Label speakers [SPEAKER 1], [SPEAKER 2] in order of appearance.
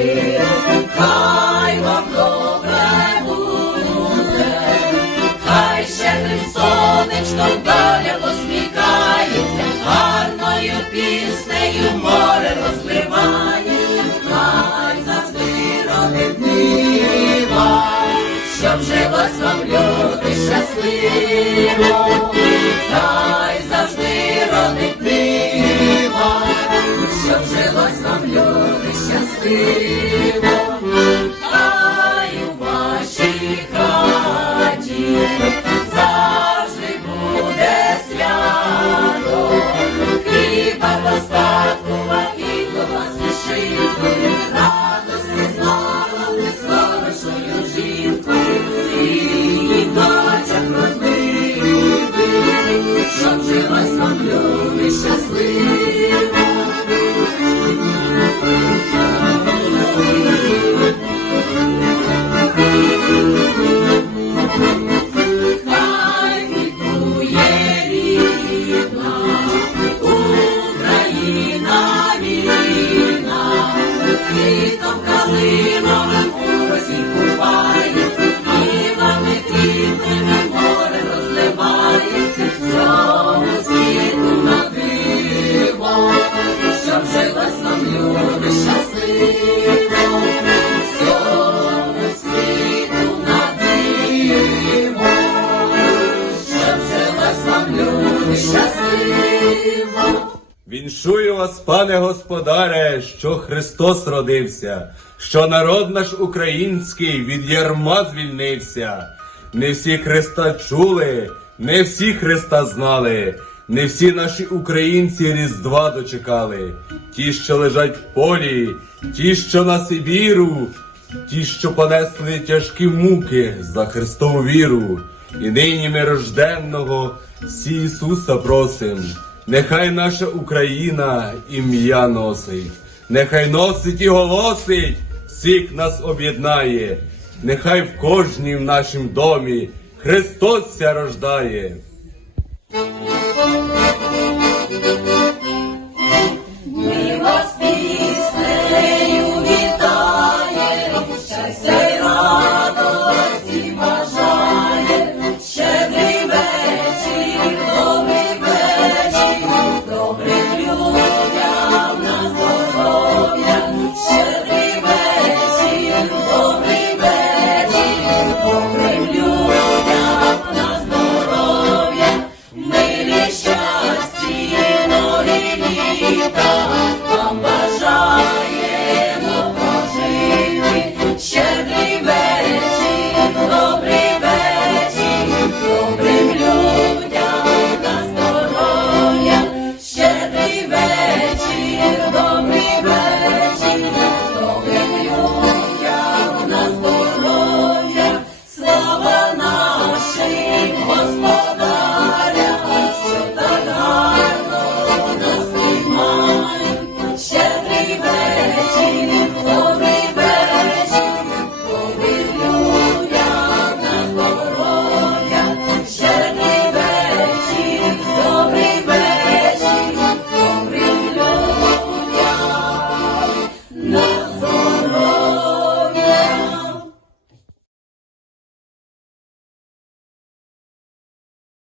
[SPEAKER 1] Хай вам добре буде, хай щедрим сонечком доля посміхається, гарною піснею море розливає, хай завжди родитива, щоб жилось вам люди щасливо. Хорошою жінкою, і дочок родливих, щоб жилось вам люди щасливо.
[SPEAKER 2] Віншую вас, пане господаре, що Христос родився, що народ наш український від ярма звільнився. Не всі Христа чули, не всі Христа знали, не всі наші українці Різдва дочекали. Ті, що лежать в полі, ті, що на Сибіру, ті, що понесли тяжкі муки за Христову віру. І нині ми рожденного всі Ісуса просим. Нехай наша Україна ім'я носить, нехай носить і голосить, всіх нас об'єднає, нехай в кожній в нашім домі Христос ся рождає. problem.